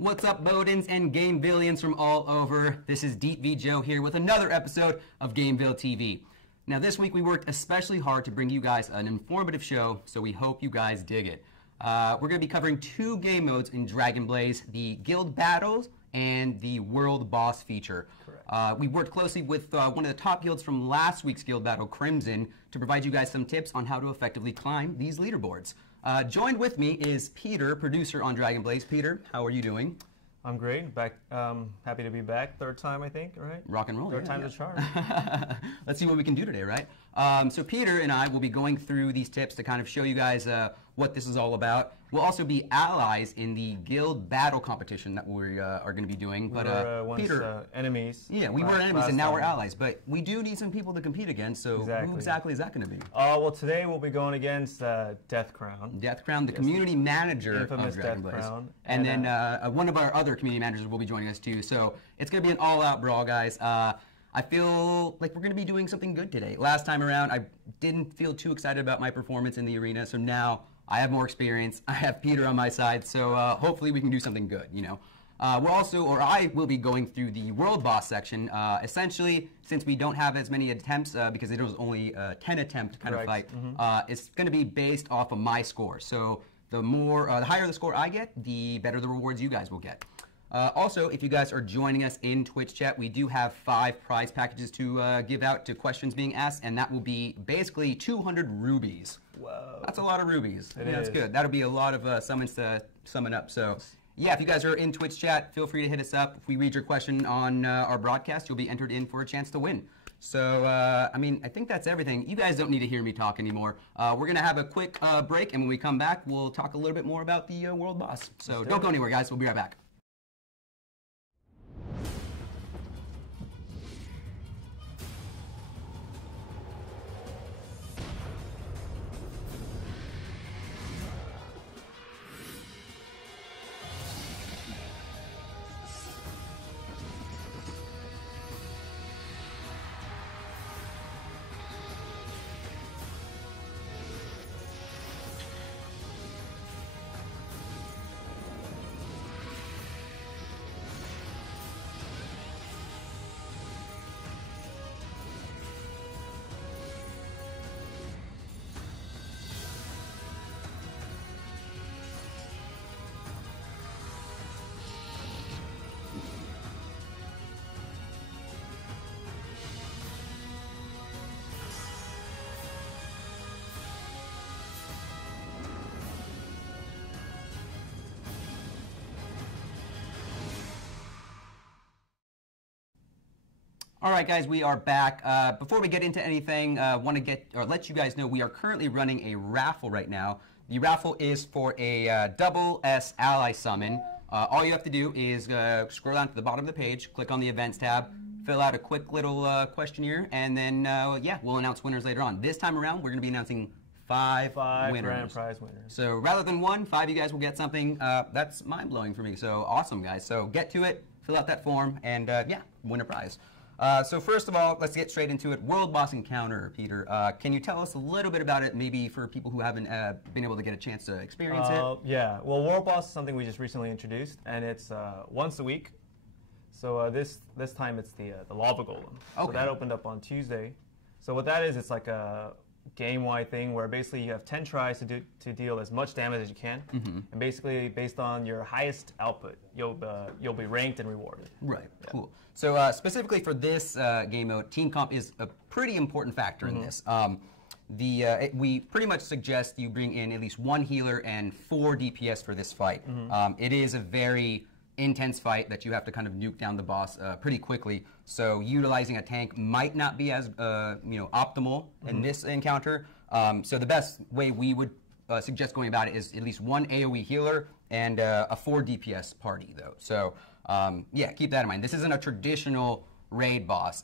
What's up, Bodens and GameVillians from all over? This is Deep V Joe here with another episode of GAMEVIL TV. Now this week we worked especially hard to bring you guys an informative show, so we hope you guys dig it. We're going to be covering two game modes in Dragon Blaze, the Guild Battles and the World Boss feature. We worked closely with one of the top guilds from last week's Guild Battle, Crimson, to provide you guys some tips on how to effectively climb these leaderboards. Joined with me is Peter, producer on Dragon Blaze. Peter, how are you doing? I'm great. Back, happy to be back. Third time, I think, right? Rock and roll. Third time's a charm. Let's see what we can do today, right? So Peter and I will be going through these tips to kind of show you guys what this is all about. We'll also be allies in the guild battle competition that we are going to be doing. But we were once, Peter, enemies. Yeah, we were enemies, and now we're allies. But we do need some people to compete against. So who exactly is that going to be? Well, today we'll be going against Death Crown. Death Crown, the community manager Infamous of Dragon Death Blaze. Crown. And then one of our other community managers will be joining us too. So it's going to be an all-out brawl, guys. I feel like we're going to be doing something good today. Last time around, I didn't feel too excited about my performance in the arena, so now I have more experience. I have Peter on my side, so hopefully we can do something good, you know. I will be going through the World Boss section. Essentially, since we don't have as many attempts, because it was only a 10 attempt kind of fight, it's going to be based off of my score. So the higher the score I get, the better the rewards you guys will get. Also, if you guys are joining us in Twitch chat, we do have 5 prize packages to give out to questions being asked, and that will be basically 200 rubies. Whoa. That's a lot of rubies. That's is. good. That'll be a lot of summons to summon up. So, yeah, if you guys are in Twitch chat, feel free to hit us up. If we read your question on our broadcast, you'll be entered in for a chance to win. So, I mean, I think that's everything. You guys don't need to hear me talk anymore. We're going to have a quick break, and when we come back, we'll talk a little bit more about the World Boss. So don't go anywhere, guys. We'll be right back. All right, guys, we are back. Before we get into anything, want to let you guys know we are currently running a raffle right now. The raffle is for a double S ally summon. All you have to do is scroll down to the bottom of the page, click on the events tab, fill out a quick little questionnaire, and then yeah, we'll announce winners later on. This time around, we're going to be announcing 5 winners. Grand prize winners. So rather than 1, 5 of you guys will get something. That's mind-blowing for me. So awesome, guys. So get to it, fill out that form, and yeah, win a prize. So first of all, let's get straight into it. World Boss Encounter, Peter. Can you tell us a little bit about it, maybe for people who haven't been able to get a chance to experience it? Yeah, well, World Boss is something we just recently introduced, and it's once a week. So this time it's the Lava Golem. Okay. So that opened up on Tuesday. So what that is, it's like a game-wide thing where basically you have 10 tries to deal as much damage as you can, and basically based on your highest output, you'll be ranked and rewarded. Right. Yeah. Cool. So specifically for this game mode, team comp is a pretty important factor in this. We pretty much suggest you bring in at least 1 healer and 4 DPS for this fight. It is a very intense fight that you have to kind of nuke down the boss pretty quickly. So utilizing a tank might not be as optimal in this encounter. So the best way we would suggest going about it is at least 1 AoE healer and a 4 DPS party, though. So yeah, keep that in mind. This isn't a traditional raid boss.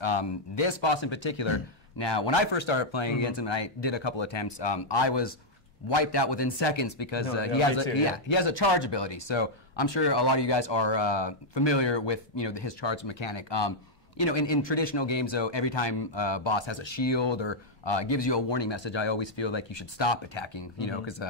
This boss in particular, now when I first started playing against him and I did a couple attempts, I was wiped out within seconds because he has a charge ability. So I'm sure a lot of you guys are familiar with his charge mechanic. In traditional games, though, every time boss has a shield or gives you a warning message, I always feel like you should stop attacking. Because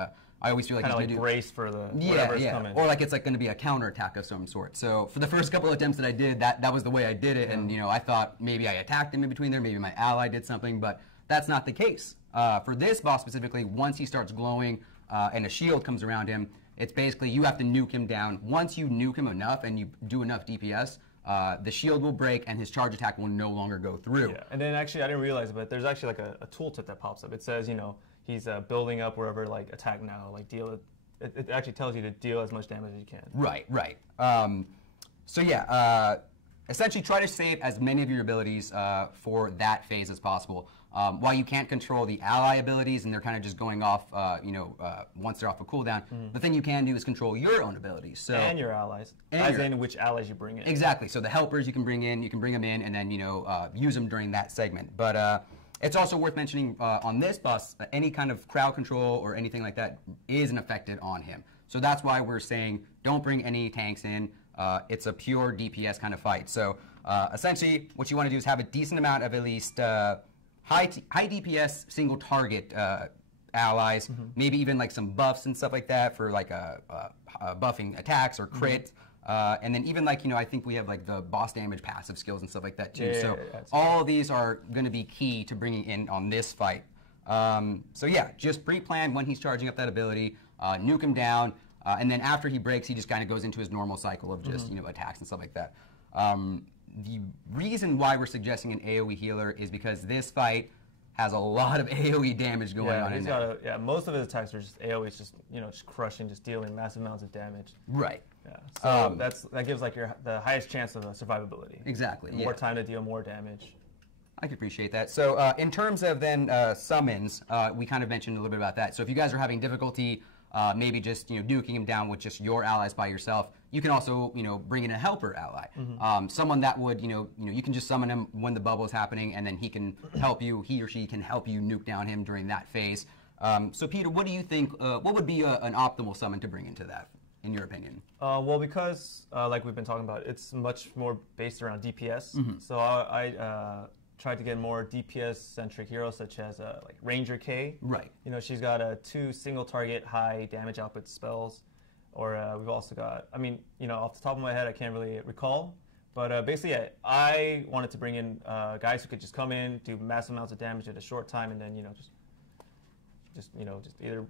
I always feel like kind he's of going like to brace for the whatever's coming. Or like it's like going to be a counterattack of some sort. So for the first couple of attempts that I did, that was the way I did it, and I thought maybe I attacked him in between there, maybe my ally did something, but that's not the case. For this boss specifically, once he starts glowing and a shield comes around him, it's basically you have to nuke him down. Once you nuke him enough and you do enough DPS, the shield will break and his charge attack will no longer go through. Yeah, and then actually I didn't realize, but there's actually like a tooltip that pops up. It says, he's building up wherever, like attack now, like deal. It actually tells you to deal as much damage as you can. Right. So yeah, essentially try to save as many of your abilities for that phase as possible. While you can't control the ally abilities and they're kind of just going off, once they're off a cooldown, the thing you can do is control your own abilities. So and your allies, as in which allies you bring in. Exactly. So the helpers you can bring them in, and then use them during that segment. But it's also worth mentioning on this boss, any kind of crowd control or anything like that isn't affected on him. So that's why we're saying don't bring any tanks in. It's a pure DPS kind of fight. So essentially, what you want to do is have a decent amount of at least high DPS single target allies, maybe even like some buffs and stuff like that for like buffing attacks or crits. And then even like, I think we have like the boss damage passive skills and stuff like that too. So all of these are going to be key to bringing in on this fight. So yeah, just pre-plan when he's charging up that ability, nuke him down, and then after he breaks, he just kind of goes into his normal cycle of just, attacks and stuff like that. The reason why we're suggesting an AoE healer is because this fight has a lot of AoE damage going on in there. Most of his attacks are just AoE, just crushing, just dealing massive amounts of damage. Right. Yeah. So that gives like the highest chance of survivability. Exactly. More time to deal more damage. I can appreciate that. So in terms of then summons, we kind of mentioned a little bit about that. So if you guys are having difficulty maybe just nuking him down with just your allies by yourself, you can also bring in a helper ally, someone that would you can just summon him when the bubble is happening, and then he can help you. He or she can help you nuke down him during that phase. So Peter, what do you think? What would be an optimal summon to bring into that, in your opinion? Well, because like we've been talking about, it's much more based around DPS. So I tried to get more DPS-centric heroes, such as like Ranger K. Right. She's got 2 single-target high damage output spells. Or we've also got, off the top of my head, I can't really recall. But basically, I wanted to bring in guys who could just come in, do massive amounts of damage at a short time, and then just either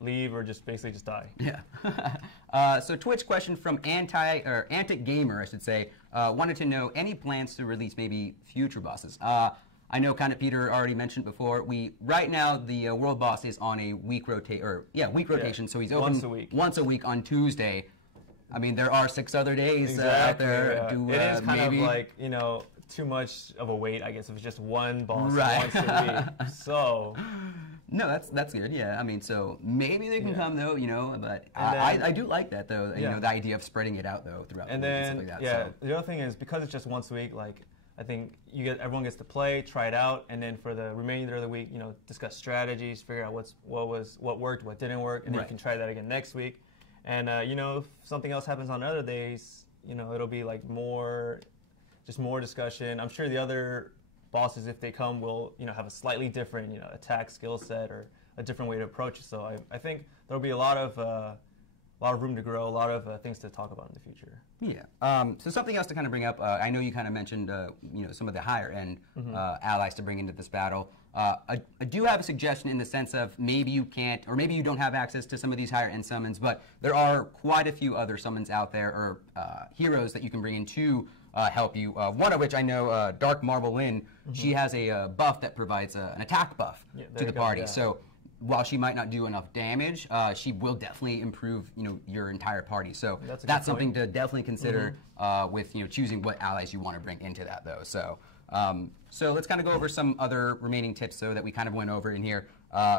leave or just basically just die. Yeah. So Twitch question from Antic Gamer, I should say, wanted to know any plans to release maybe future bosses. I know kind of Peter already mentioned before. Right now the world boss is on a week rotation. So he's open once a week on Tuesday. I mean, there are 6 other days out there. Yeah. It is kind of like too much of a wait, I guess, if it's just one boss once a week. So. No, that's good. Yeah, I mean, so maybe they can come though, but I do like that though. The idea of spreading it out though throughout the week and stuff like that. The other thing is because it's just once a week, like I think everyone gets to play, try it out, and then for the remainder of the week, discuss strategies, figure out what worked, what didn't work, and then you can try that again next week. And if something else happens on other days, it'll be like more discussion. I'm sure the other bosses, if they come, will have a slightly different attack skill set or a different way to approach it. So I think there'll be a lot of room to grow, a lot of things to talk about in the future. Yeah. So something else to kind of bring up. I know you kind of mentioned some of the higher end allies to bring into this battle. I do have a suggestion in the sense of maybe you can't, or maybe you don't have access to some of these higher end summons, but there are quite a few other summons out there, or heroes that you can bring in to help you. One of which I know, Dark Marble Lynn, she has a buff that provides an attack buff to the party. So while she might not do enough damage, she will definitely improve your entire party. So that's something to definitely consider with choosing what allies you want to bring into that though. So so let's kind of go over some other remaining tips though that we kind of went over in here.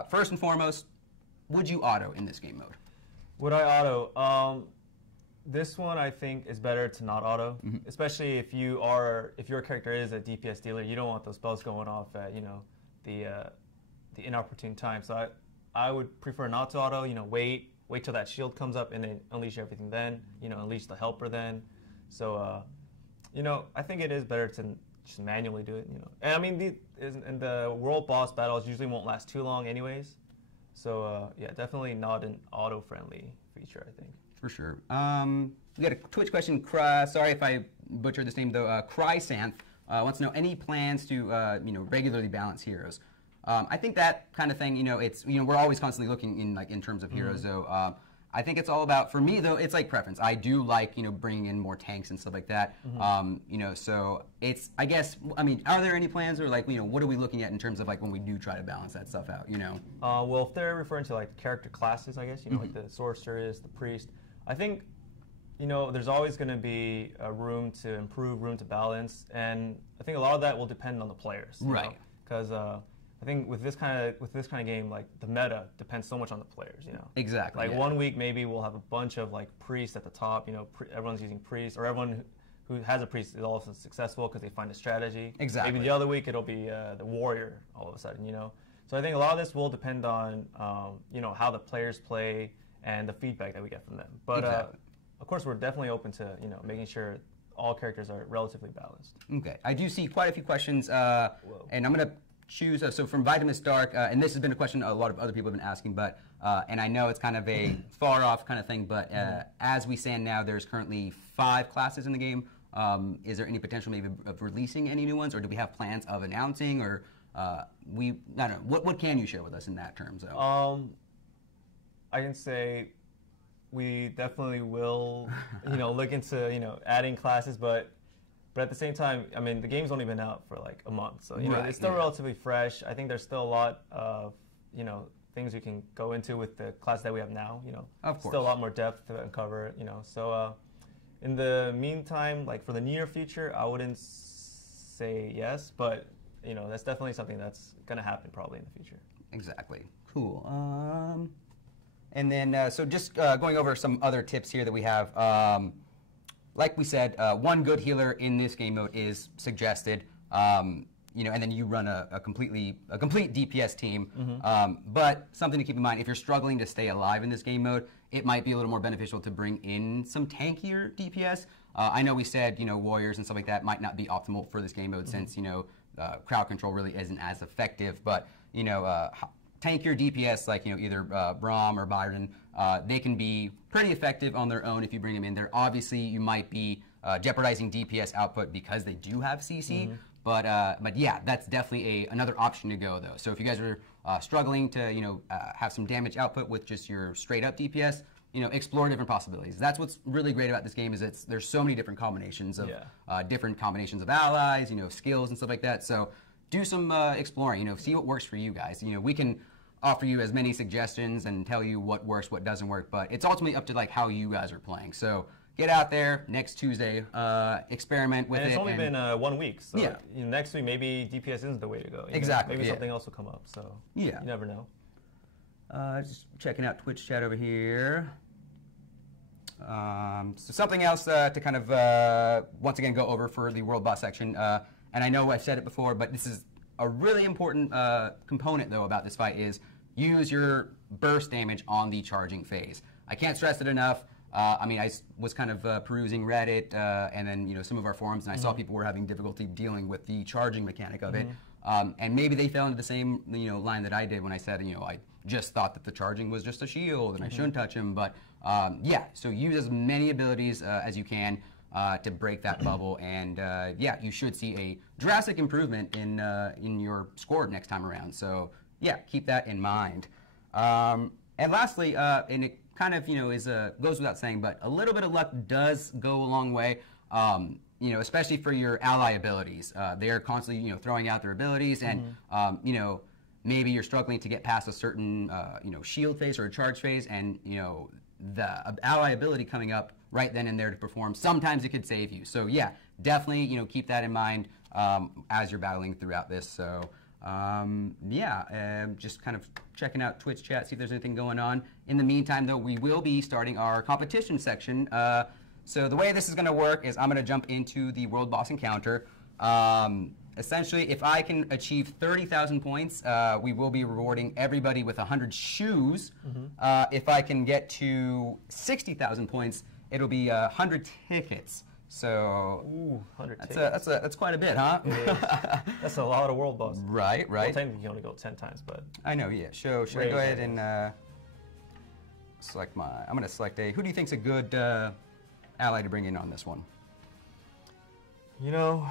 First and foremost, would you auto in this game mode? Would I auto? This one I think is better to not auto, especially if your character is a DPS dealer. You don't want those spells going off at the inopportune time. So I would prefer not to auto. Wait till that shield comes up and then unleash everything. Then unleash the helper then. So I think it is better to just manually do it. And I mean, the world boss battles usually won't last too long anyways. So yeah, definitely not an auto-friendly feature, I think. For sure. We got a Twitch question. Sorry if I butchered this name though. Chrysanth wants to know any plans to regularly balance heroes. I think that kind of thing. It's we're always constantly looking in terms of heroes though. I think it's all about, for me though, it's like preference. I do like, bringing in more tanks and stuff like that. So it's, I guess, are there any plans or what are we looking at in terms of when we do try to balance that stuff out, Well, if they're referring to character classes, I guess, like the sorceress, the priest, I think, there's always going to be a room to improve, room to balance, and I think a lot of that will depend on the players. Right. Because I think with this kind of game, the meta depends so much on the players, Exactly. One week maybe we'll have a bunch of priests at the top, everyone's using priests, or everyone who has a priest is also successful because they find a strategy. Exactly. Maybe the other week it'll be the warrior all of a sudden, So I think a lot of this will depend on how the players play and the feedback that we get from them. But exactly. Of course we're definitely open to making sure all characters are relatively balanced. Okay. I do see quite a few questions, and I'm gonna choose, so from Vitamus Dark, and this has been a question a lot of other people have been asking, but, and I know it's kind of a far off kind of thing, but as we stand now, there's currently 5 classes in the game. Is there any potential maybe of releasing any new ones, or do we have plans of announcing, or I don't know, what can you share with us in that terms? I can say we definitely will, look into, adding classes, but at the same time, the game's only been out for a month, so it's still relatively fresh. I think there's still a lot of things we can go into with the class that we have now. Of course. Still a lot more depth to uncover. So in the meantime, for the near future, I wouldn't say yes, but that's definitely something that's gonna happen probably in the future. Exactly. Cool. And then so just going over some other tips here that we have. Like we said, one good healer in this game mode is suggested, and then you run a complete DPS team. But something to keep in mind, if you're struggling to stay alive in this game mode, it might be a little more beneficial to bring in some tankier DPS. I know we said, warriors and stuff like that might not be optimal for this game mode since, crowd control really isn't as effective, but, tankier DPS like either Braum or Byron, they can be pretty effective on their own if you bring them in there. Obviously, you might be jeopardizing DPS output because they do have CC, but yeah, that's definitely another option to go though. So if you guys are struggling to have some damage output with just your straight up DPS, explore different possibilities. That's what's really great about this game is there's so many different combinations of allies, skills and stuff like that. So do some exploring, see what works for you guys. We can offer you as many suggestions and tell you what works, what doesn't work, but it's ultimately up to how you guys are playing. So get out there next Tuesday, experiment with it. And it's only been 1 week, so next week maybe DPS isn't the way to go. Exactly. Maybe something else will come up, so you never know. Just checking out Twitch chat over here. So something else to kind of once again go over for the World Boss section, and I know I've said it before, but this is a really important component though about this fight is use your burst damage on the charging phase. I can't stress it enough. I was kind of perusing Reddit and then some of our forums, and I saw people were having difficulty dealing with the charging mechanic of it, and maybe they fell into the same line that I did when I said I just thought that the charging was just a shield and I shouldn't touch him. But yeah, so use as many abilities as you can to break that bubble, and yeah, you should see a drastic improvement in your score next time around. So yeah, keep that in mind. And lastly, and it kind of goes without saying, but a little bit of luck does go a long way. Especially for your ally abilities. They are constantly throwing out their abilities, and maybe you're struggling to get past a certain shield phase or a charge phase, and the ally ability coming up right then and there to perform, sometimes it could save you. So yeah, definitely keep that in mind as you're battling throughout this. So yeah, just kind of checking out Twitch chat, see if there's anything going on. In the meantime though, we will be starting our competition section. So the way this is going to work is I'm going to jump into the World Boss Encounter. Essentially, if I can achieve 30,000 points, we will be rewarding everybody with 100 shoes. If I can get to 60,000 points, it'll be 100 tickets. So ooh, 100 that's quite a bit, huh? It is. That's a lot of world boss. Right, right. Well, technically you can only go 10 times, but I know, yeah. So should I go ahead and select my? I'm going to select a. Who do you think's a good ally to bring in on this one? You know.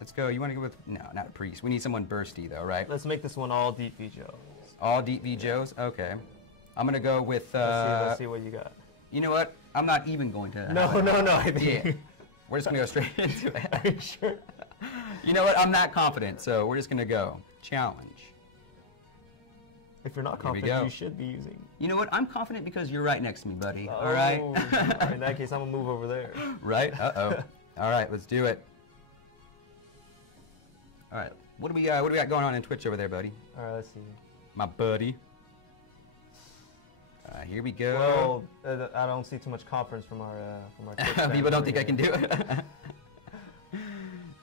Let's go. You want to go with no, not a priest. We need someone bursty though, right? Let's make this one all deep V Joes. All deep V Joes. Okay. I'm going to go with. Let's see what you got. You know what? I'm not even going to. No. I think yeah. We're just going to go straight into it. Are you sure? You know what? I'm not confident, so we're just going to go. Challenge. If you're not confident, you should be using. You know what? I'm confident because you're right next to me, buddy. Oh, all right? In that case, I'm going to move over there. Right? Uh-oh. All right, let's do it. All right. What do we got going on in Twitch over there, buddy? All right, let's see. My buddy. Here we go. Well, I don't see too much confidence from our Twitch people don't think I can do it.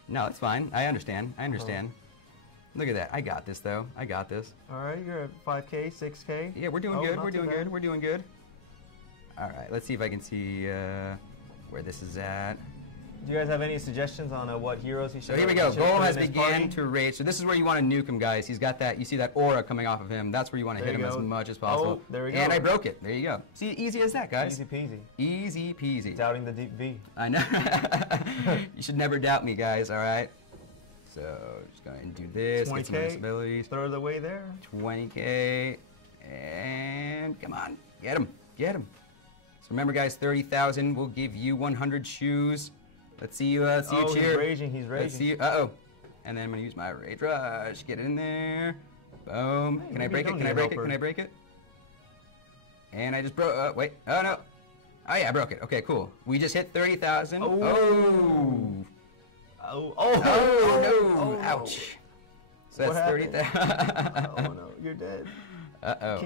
No, it's fine. I understand. Look at that. I got this, though. I got this. All right, you're at 5K, 6K. Yeah, we're doing good. We're doing good. All right, let's see if I can see where this is at. Do you guys have any suggestions on what heroes he should? So here we go. Goal has begun to rage. So this is where you want to nuke him, guys. He's got that. You see that aura coming off of him. That's where you want to hit him as much as possible. Oh, there we go. And I broke it. There you go. See, easy as that, guys. Easy peasy. Easy peasy. Doubting the deep V. I know. You should never doubt me, guys. All right. So just go ahead and do this. 20K. Get some disabilities. Third of the way there. 20K. And come on, get him. So remember, guys, 30,000 will give you 100 shoes. Let's see you. Let's see you cheer. He's raging. Let's see you. Uh-oh. And then I'm gonna use my rage rush. Get it in there. Boom. Can I break it? Can I break it? And I just broke. Wait. Oh no. Oh yeah, I broke it. Okay, cool. We just hit 30,000. Oh. No. Ouch. So that's 30,000. Oh no, you're dead. Uh-oh.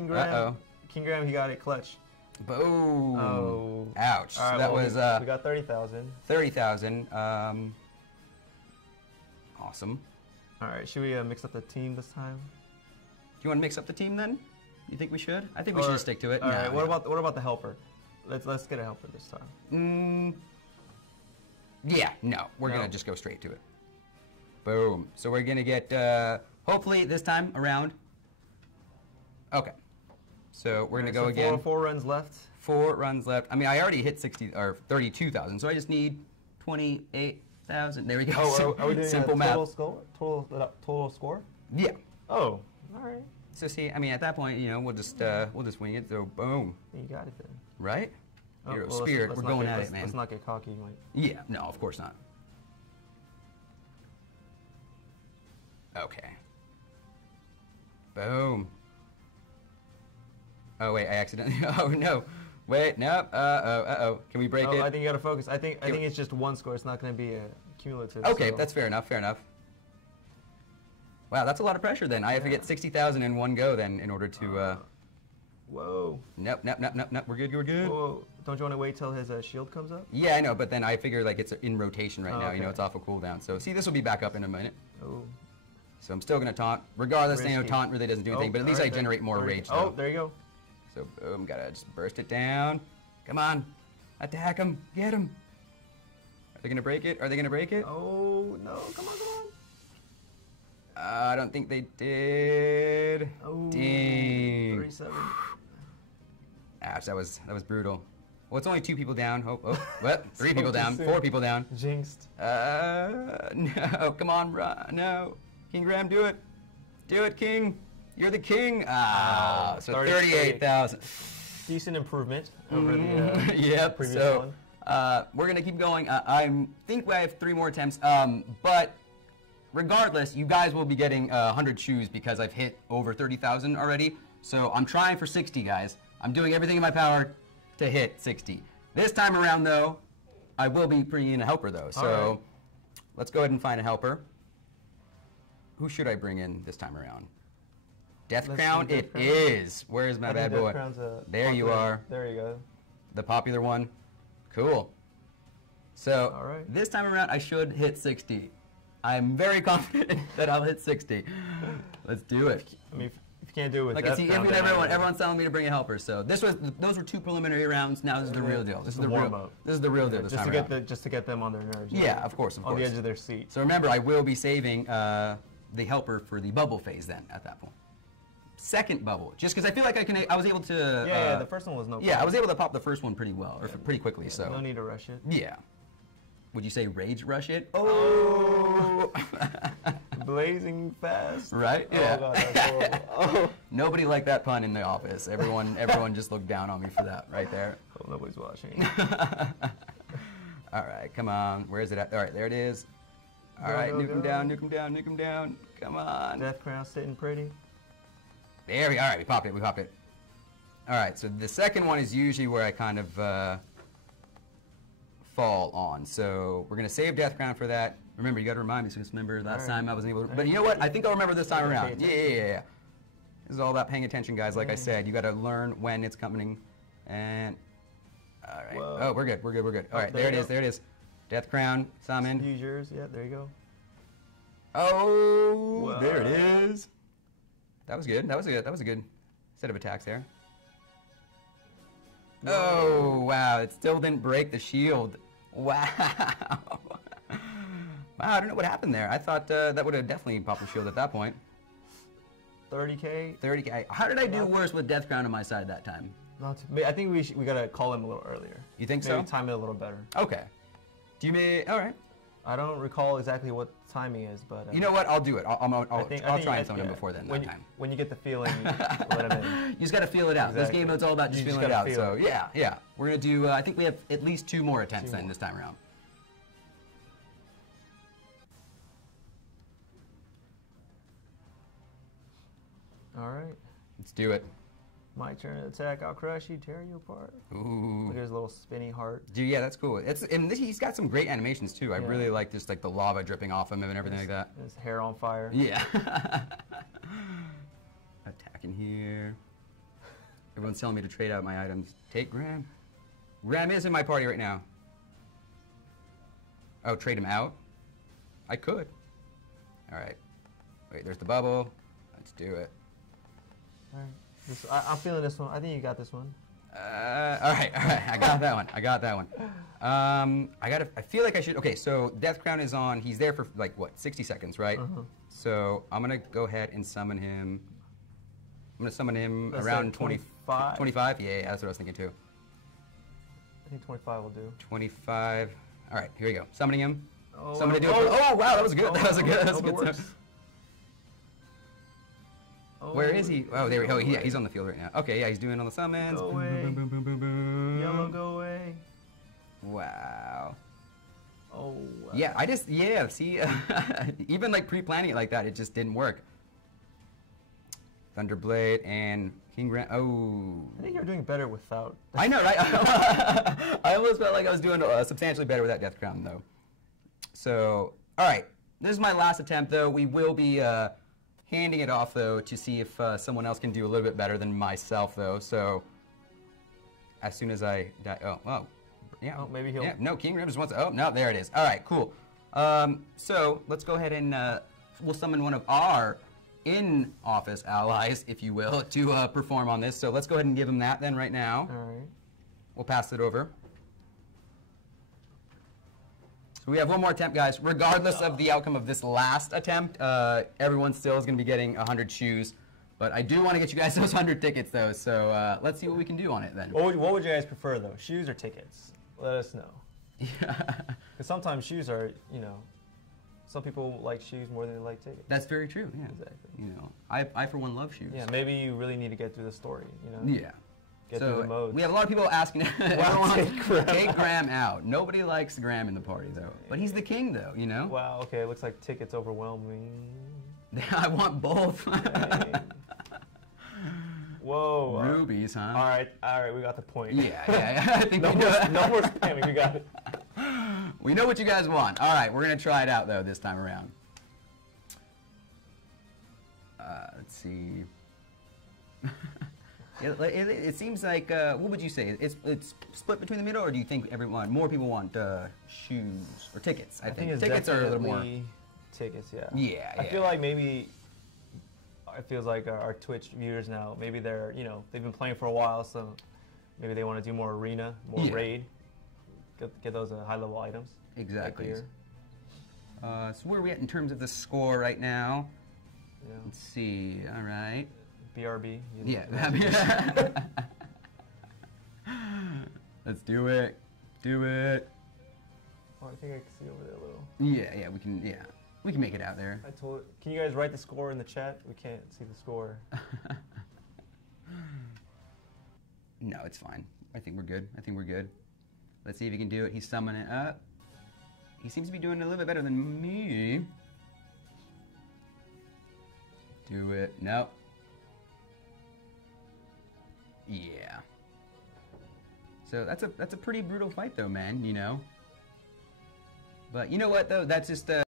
King Graham, he got it clutch. Boom. Oh. Ouch. Right, so that was we got 30,000. 30,000. Awesome. All right, should we mix up the team this time? Do you want to mix up the team then? You think we should? I think we should just stick to it. All right. What about the helper? Let's get a helper this time. Yeah. No. We're gonna just go straight to it. Boom. So we're gonna get hopefully this time around. Okay. So we're gonna go again. 4 runs left. 4 runs left. I mean, I already hit 32,000, so I just need 28,000. There we go. Oh, are we doing simple a total math. Total score? Yeah. Oh, all right. So see, I mean, at that point, you know, we'll just wing it. So boom. You got it then. Right? Hero well, spirit. let's we're going at it, man. Let's not get cocky, Mike. Yeah. No, of course not. Okay. Boom. Oh wait, I accidentally. Oh no. Wait, no. Uh-oh. Can we break it? I think you gotta focus. I think it's just one score. It's not gonna be a cumulative. Okay, so. that's fair enough. Wow, that's a lot of pressure then. I have to get 60,000 in one go then in order to. Whoa. Nope. We're good. Whoa. Don't you want to wait till his shield comes up? Yeah, I know, but then I figure like it's in rotation right now. Okay. You know, it's off a cooldown. So see, this will be back up in a minute. Oh. So I'm still gonna taunt, regardless. You know, taunt really doesn't do anything, but at least I generate more rage. Oh, there you go. So boom, gotta just burst it down. Come on, attack him, get him. Are they gonna break it? Oh no! Come on! I don't think they did. Oh, dang. 37. Ouch, that was brutal. Well, it's only 2 people down. Oh, what? 3 people down. 4 people down. Jinxed. No, come on, no. King Graham, do it. Do it, King. You're the king. Ah, so 38,000. Decent improvement over the previous one. We're gonna keep going. I think I have 3 more attempts. But regardless, you guys will be getting 100 shoes because I've hit over 30,000 already. So I'm trying for 60, guys. I'm doing everything in my power to hit 60. This time around, though, I will be bringing in a helper, though. So let's go ahead and find a helper. Who should I bring in this time around? Death Crown it is. Where's my bad boy? There you are. There you go. The popular one. Cool. So this time around, I should hit 60. I'm very confident that I'll hit 60. Let's do it. I mean, if you can't do it with like Death Crown, everyone's telling me to bring a helper. So those were 2 preliminary rounds. Now this is the real deal. This is the real. This is the real deal. Just to get them on their nerves. Yeah, of course. On the edge of their seat. So remember, I will be saving the helper for the bubble phase then at that point. Second bubble, just because I feel like I was able to. Yeah, the first one was no problem. Yeah, I was able to pop the first one pretty well, or pretty quickly. So no need to rush it. Yeah. Would you say rage rush it? Oh! Blazing fast. Right? Yeah. Oh, God, that's horrible. Oh. Nobody liked that pun in the office. Everyone just looked down on me for that right there. Oh, nobody's watching. All right, come on. Where is it at? All right, there it is. All right, nuke him down, nuke him down, nuke him down. Come on. Death Crown sitting pretty. There we are. All right, we popped it. We popped it. All right, so the second one is usually where I kind of fall on. So we're going to save Death Crown for that. Remember, you got to remind me, so just remember last time I wasn't able to. But you know what? I think I'll remember this time around. Yeah. This is all about paying attention, guys. Like I said, you got to learn when it's coming. And, all right. Whoa. Oh, we're good. We're good. We're good. All right, there it is. There it is. Death Crown, summon. Use yours. Yeah, there you go. Oh, whoa. There it is. That was good. That was a good set of attacks there. Oh, wow. It still didn't break the shield. Wow. Wow, I don't know what happened there. I thought that would have definitely popped the shield at that point. 30K? 30K. How did I do worse with Death Crown on my side that time? I think we got to call him a little earlier. You think so? Maybe time it a little better. Okay. Do you mean, all right. I don't recall exactly what timing is, but... you know what? I'll do it. I'll try and summon him before then that time. When you get the feeling, let him in. You just got to feel it out. Exactly. This game mode's all about just feeling it out. So, yeah. We're going to do, I think we have at least 2 more attempts then this time around. All right. Let's do it. My turn to attack. I'll crush you, tear you apart. Ooh. Look at his little spinny heart. Dude, yeah, that's cool. He's got some great animations too. I really like just like the lava dripping off him and everything like that. His hair on fire. Yeah. Attacking here. Everyone's telling me to trade out my items. Take Graham. Graham is in my party right now. Oh, trade him out? I could. All right. Wait, there's the bubble. Let's do it. All right. I'm feeling this one. I think you got this one. All right. I got that one. I feel like I should. Okay, so Death Crown is on. He's there for like what, 60 seconds, right? So I'm gonna go ahead and summon him. I'm gonna summon him around 25. 25. Yeah, that's what I was thinking too. I think 25 will do. 25. All right, here we go. Summoning him. Oh, Somebody do it. Oh wow, that was good. That was a good. Where is he? Oh, there we go. Yeah, he's on the field right now. Okay, yeah, he's doing all the summons. Go away. Boom, boom, boom, boom, boom. Yellow, go away. Wow. Oh, wow. Yeah, see, even like pre-planning it like that, it just didn't work. Thunderblade and King Grant. Oh. I think you're doing better without. I know, right? I almost felt like I was doing substantially better with that Death Crown, though. So, all right. This is my last attempt, though. We will be handing it off, though, to see if someone else can do a little bit better than myself, though. So, as soon as I die... Oh, well, yeah. Oh, maybe he'll... Yeah, no, King Rim just wants... Oh, no, there it is. All right, cool. So, let's go ahead and we'll summon one of our in-office allies, if you will, to perform on this. So, let's go ahead and give him that, then, right now. All right. We'll pass it over. So we have one more attempt, guys. Regardless of the outcome of this last attempt, everyone still is going to be getting 100 shoes. But I do want to get you guys those 100 tickets, though. So let's see what we can do on it, then. What would you guys prefer, though? Shoes or tickets? Let us know. Yeah. Because sometimes shoes are, you know, some people like shoes more than they like tickets. That's very true, yeah. Exactly. You know, I for one, love shoes. Yeah, maybe you really need to get through the story, you know? Yeah. Get through the modes. We have a lot of people asking, Wow, take Graham out. Nobody likes Graham in the party, though. But he's the king, though, you know? Wow, okay, it looks like tickets overwhelm me. I want both. Whoa. Rubies, huh? All right, we got the point. Yeah. I think no more spamming, we got it. We know what you guys want. All right, we're going to try it out, though, this time around. Let's see. It seems like, what would you say? It's split between the middle, or do you think more people want shoes or tickets? I think it's tickets are a little more. Tickets, yeah. Yeah. I feel like maybe it feels like our Twitch viewers now, maybe they're, you know, they've been playing for a while, so maybe they want to do more arena, more raid, get those high-level items. Exactly. So where are we at in terms of the score right now? Yeah. Let's see. All right. BRB. Yeah. Let's do it. Do it. Oh, I think I can see over there a little. Yeah, yeah, we can make it out there. Can you guys write the score in the chat? We can't see the score. No, it's fine. I think we're good. I think we're good. Let's see if he can do it. He's summoning it up. He seems to be doing a little bit better than me. Do it. Nope. Yeah. So that's a pretty brutal fight though, man, you know. But you know what though? That's just